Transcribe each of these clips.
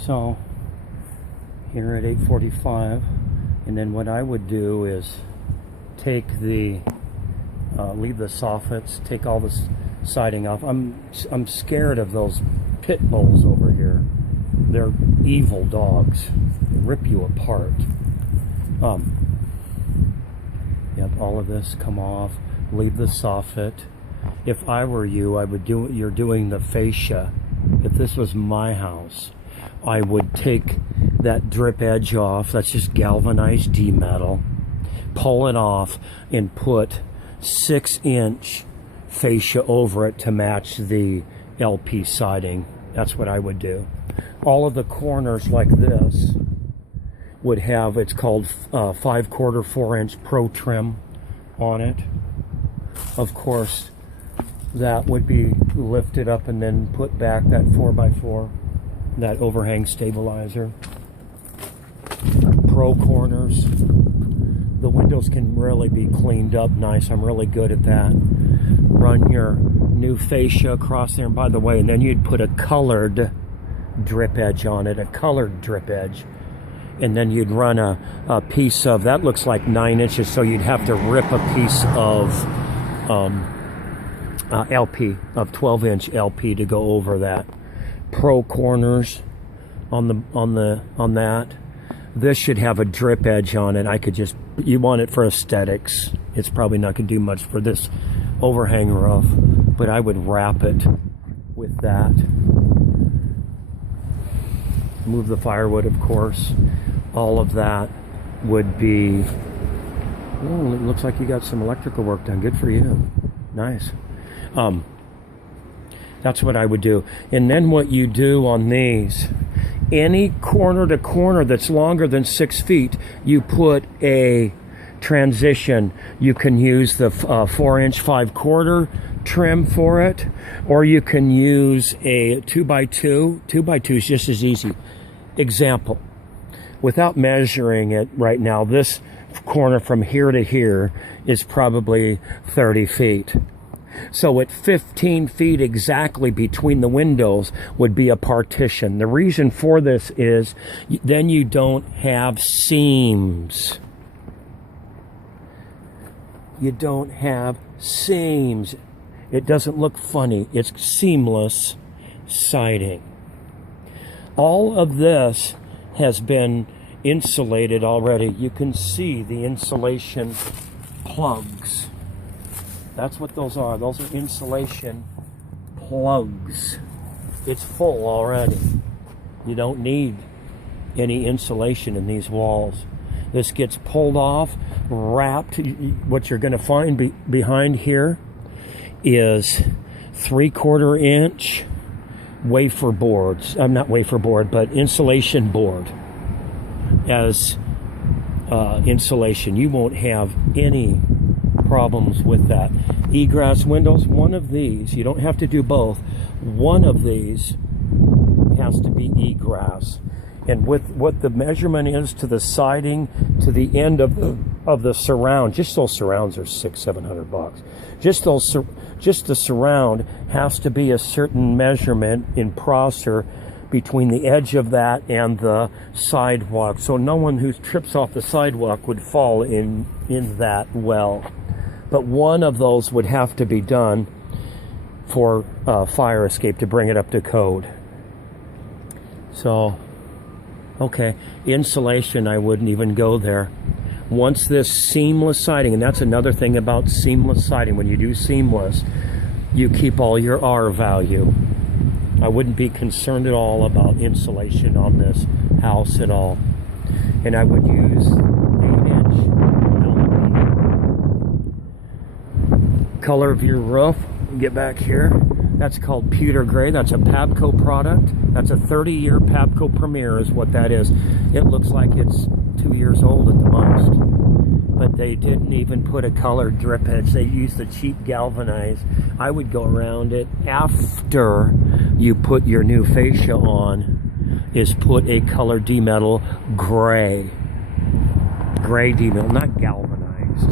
So here at 8:45, and then what I would do is take the leave the soffits, take all the siding off. I'm scared of those pit bulls over here. They're evil dogs. They rip you apart. Yep, all of this come off. Leave the soffit. If I were you, I would do. You're doing the fascia. If this was my house, I would take that drip edge off. That's just galvanized D-metal. Pull it off and put 6-inch fascia over it to match the LP siding. That's what I would do. All of the corners like this would have, it's called 5/4 4-inch Pro Trim on it. Of course, that would be lifted up and then put back, that 4x4, that overhang stabilizer. Pro corners. The windows can really be cleaned up nice. I'm really good at that. Run your new fascia across there, and by the way, and then you'd put a colored drip edge on it, a colored drip edge. And then you'd run a piece of, that looks like 9 inches, so you'd have to rip a piece of LP, of 12-inch LP to go over that. Pro corners on that. This should have a drip edge on it. I could just, you want it for aesthetics. It's probably not going to do much for this overhang roof, but I would wrap it with that. Move the firewood, of course. All of that would be, oh, it looks like you got some electrical work done. Good for you. Nice. That's what I would do. And then what you do on these, any corner to corner that's longer than 6 feet, you put a transition. You can use the 4-inch 5/4 trim for it, or you can use a 2x2. 2x2 is just as easy. Example, without measuring it right now, this corner from here to here is probably 30 feet. So at 15 feet exactly between the windows would be a partition. The reason for this is then you don't have seams. You don't have seams. It doesn't look funny. It's seamless siding. All of this has been insulated already. You can see the insulation plugs. That's what those are. Those are insulation plugs. It's full already. You don't need any insulation in these walls. This gets pulled off, wrapped. What you're going to find behind here is 3/4 inch wafer boards. Not wafer board, but insulation board as insulation. You won't have any problems with that. Egress windows, one of these, you don't have to do both, one of these has to be egress. And with what the measurement is to the siding to the end of the surround, just those surrounds are $600-700. Just the surround has to be a certain measurement in Prosser between the edge of that and the sidewalk, so no one who trips off the sidewalk would fall in that well. But one of those would have to be done for fire escape to bring it up to code. So, okay, insulation, I wouldn't even go there. Once this seamless siding, and that's another thing about seamless siding, when you do seamless, you keep all your R value. I wouldn't be concerned at all about insulation on this house at all. And I would use 8-inch. Color of your roof, get back here. That's called pewter gray. That's a Pabco product. That's a 30-year Pabco Premier is what that is. It looks like it's 2 years old at the most. But they didn't even put a colored drip edge. They used the cheap galvanized. I would go around it after you put your new fascia on, is put a colored D-metal gray. Gray D-metal, not galvanized.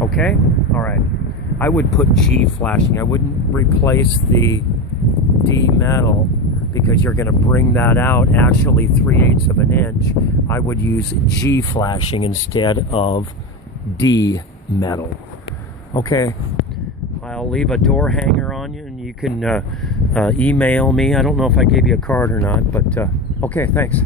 Okay? All right. I would put G flashing. I wouldn't replace the D-metal because you're going to bring that out actually 3/8 of an inch, I would use G flashing instead of D metal. Okay, I'll leave a door hanger on you, and you can email me. I don't know if I gave you a card or not, but okay, thanks.